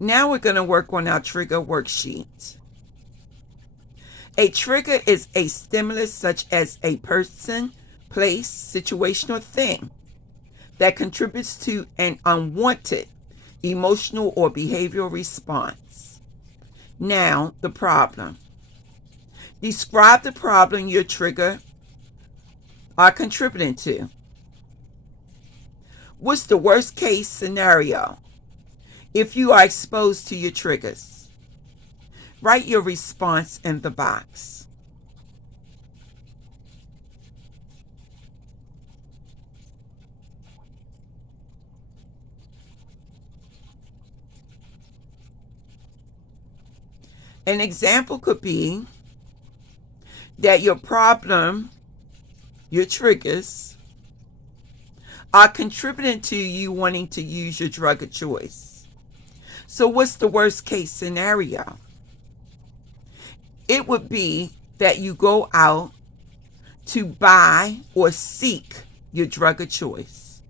Now we're going to work on our trigger worksheet. A trigger is a stimulus such as a person, place, situation, or thing that contributes to an unwanted emotional or behavioral response. Now, the problem. Describe the problem your trigger are contributing to. What's the worst case scenario if you are exposed to your triggers? Write your response in the box. An example could be that your problem, your triggers, are contributing to you wanting to use your drug of choice. So what's the worst case scenario? It would be that you go out to buy or seek your drug of choice.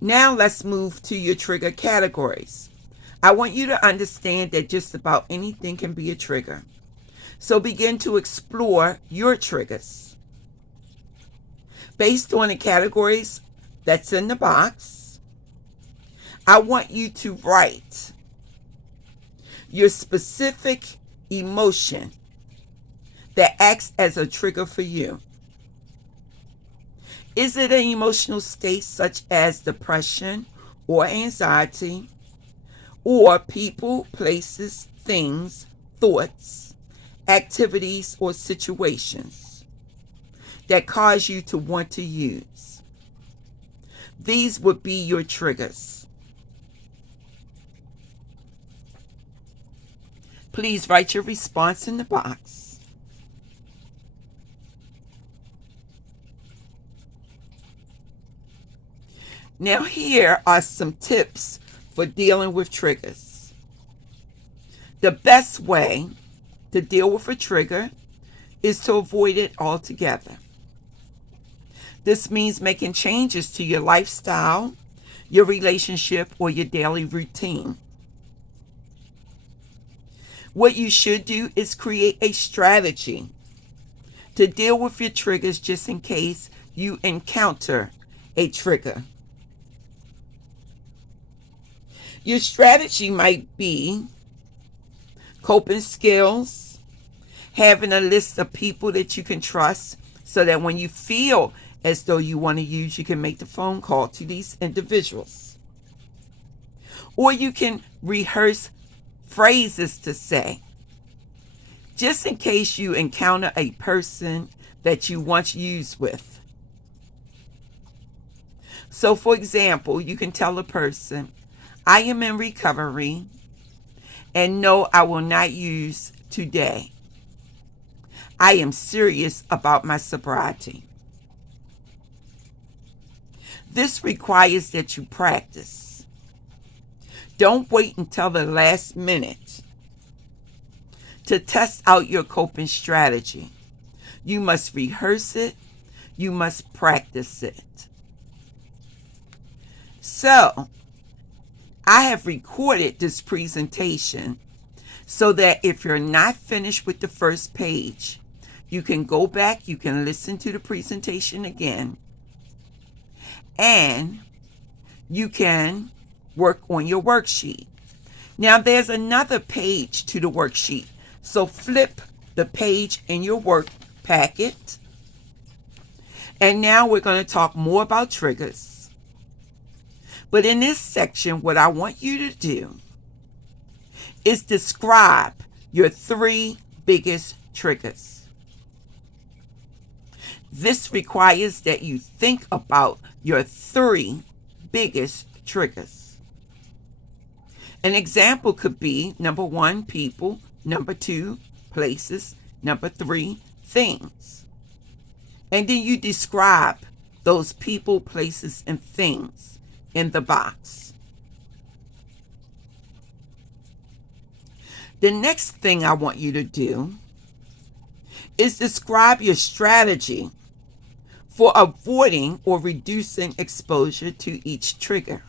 Now let's move to your trigger categories. I want you to understand that just about anything can be a trigger. So begin to explore your triggers. Based on the categories that's in the box, I want you to write your specific emotion that acts as a trigger for you. Is it an emotional state such as depression or anxiety, or people, places, things, thoughts, activities, or situations that cause you to want to use? These would be your triggers. Please write your response in the box. Now here are some tips for dealing with triggers. The best way to deal with a trigger is to avoid it altogether. This means making changes to your lifestyle, your relationship, or your daily routine. What you should do is create a strategy to deal with your triggers just in case you encounter a trigger. Your strategy might be coping skills, having a list of people that you can trust so that when you feel as though you want to use, you can make the phone call to these individuals. Or you can rehearse phrases to say, just in case you encounter a person that you once used with. So for example, you can tell a person, I am in recovery and no, I will not use today. I am serious about my sobriety. This requires that you practice. Don't wait until the last minute to test out your coping strategy. You must rehearse it. You must practice it. So, I have recorded this presentation so that if you're not finished with the first page, you can go back, you can listen to the presentation again, and you can work on your worksheet. Now there's another page to the worksheet, so flip the page in your work packet. And now we're going to talk more about triggers. But in this section, what I want you to do is describe your 3 biggest triggers. This requires that you think about your 3 biggest triggers. An example could be number 1, people, number 2, places, number 3, things. And then you describe those people, places, and things in the box. The next thing I want you to do is describe your strategy for avoiding or reducing exposure to each trigger.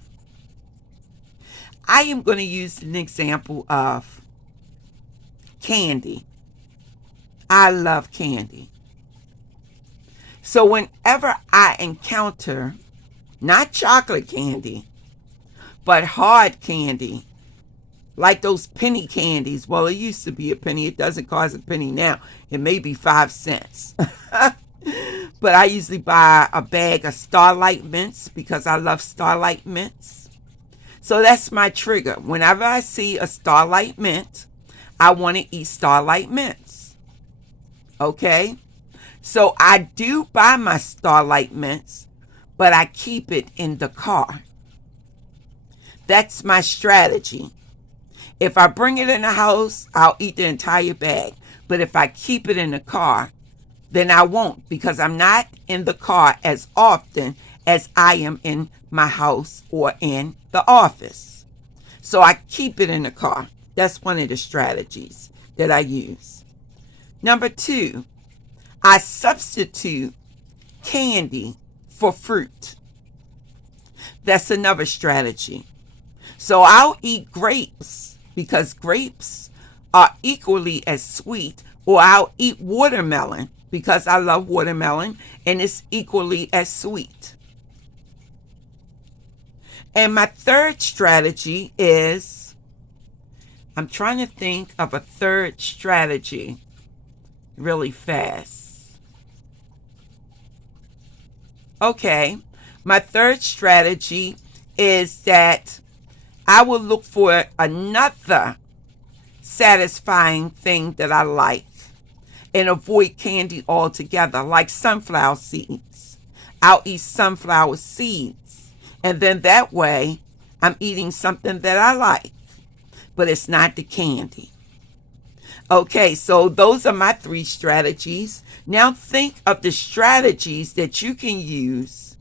I am going to use an example of candy. I love candy. So whenever I encounter not chocolate candy, but hard candy, like those penny candies. Well, it used to be a penny. It doesn't cost a penny now. It may be 5 cents. But I usually buy a bag of Starlight Mints because I love Starlight Mints. So that's my trigger. Whenever I see a Starlight Mint, I want to eat Starlight Mints. Okay? So I do buy my Starlight Mints, but I keep it in the car. That's my strategy. If I bring it in the house, I'll eat the entire bag. But if I keep it in the car, then I won't, because I'm not in the car as often as I am in my house or in the office. So I keep it in the car. That's one of the strategies that I use. Number 2, I substitute candy for fruit. That's another strategy. So I'll eat grapes because grapes are equally as sweet, or I'll eat watermelon because I love watermelon and it's equally as sweet. And my third strategy is, I'm trying to think of a third strategy really fast. Okay, my third strategy is that I will look for another satisfying thing that I like and avoid candy altogether, like sunflower seeds. I'll eat sunflower seeds, and then that way I'm eating something that I like, but it's not the candy. Okay, so those are my 3 strategies. Now think of the strategies that you can use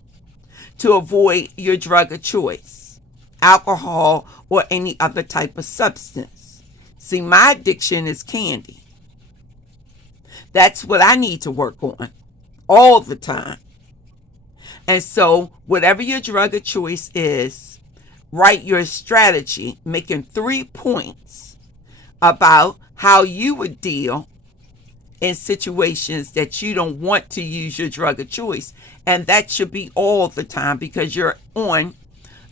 to avoid your drug of choice, alcohol, or any other type of substance. See, my addiction is candy. That's what I need to work on all the time. And so whatever your drug of choice is, write your strategy, making 3 points about how you would deal in situations that you don't want to use your drug of choice. And that should be all the time, because you're on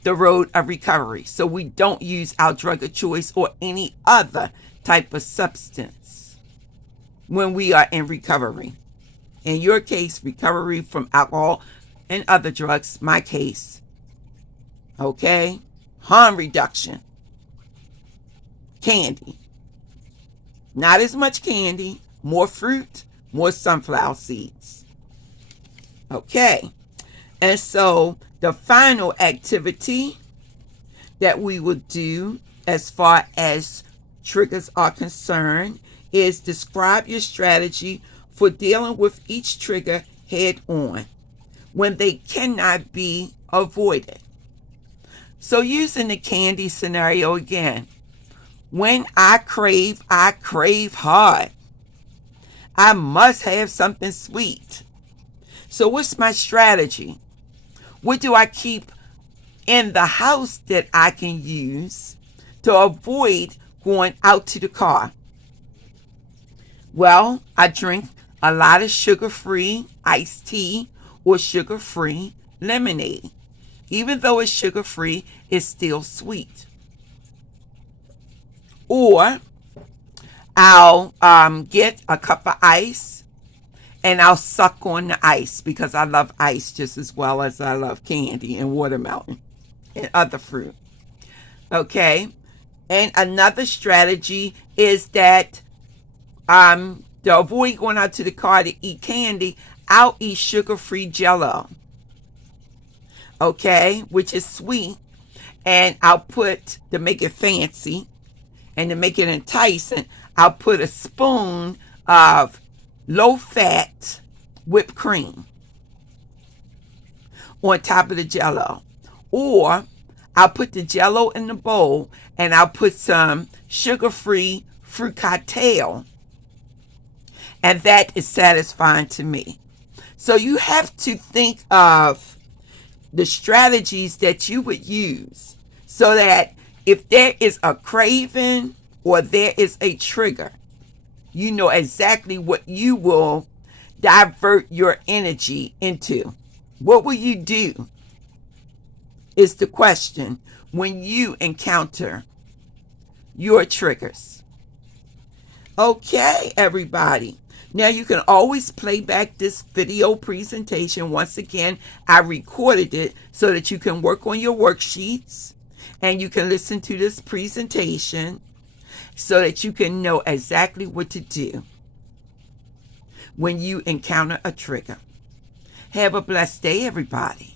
the road of recovery. So we don't use our drug of choice or any other type of substance when we are in recovery. In your case, recovery from alcohol and other drugs. My case, okay, harm reduction, candy. Not as much candy, more fruit, more sunflower seeds. Okay, and so the final activity that we will do as far as triggers are concerned is describe your strategy for dealing with each trigger head on when they cannot be avoided. So using the candy scenario again, when I crave hard. I must have something sweet. So what's my strategy? What do I keep in the house that I can use to avoid going out to the car? Well, I drink a lot of sugar-free iced tea or sugar-free lemonade. Even though it's sugar-free, it's still sweet. Or I'll get a cup of ice and I'll suck on the ice, because I love ice just as well as I love candy and watermelon and other fruit. Okay. And another strategy is that to avoid going out to the car to eat candy, I'll eat sugar-free Jell-O. Okay, which is sweet. And I'll put, to make it fancy and to make it enticing, I'll put a spoon of low-fat whipped cream on top of the Jell-O. Or I'll put the Jell-O in the bowl and I'll put some sugar-free fruit cocktail. And that is satisfying to me. So you have to think of the strategies that you would use so that If there is a craving or there is a trigger, you know exactly what you will divert your energy into. What will you do is the question when you encounter your triggers. Okay, everybody. Now you can always play back this video presentation. Once again, I recorded it so that you can work on your worksheets and you can listen to this presentation so that you can know exactly what to do when you encounter a trigger. Have a blessed day, everybody.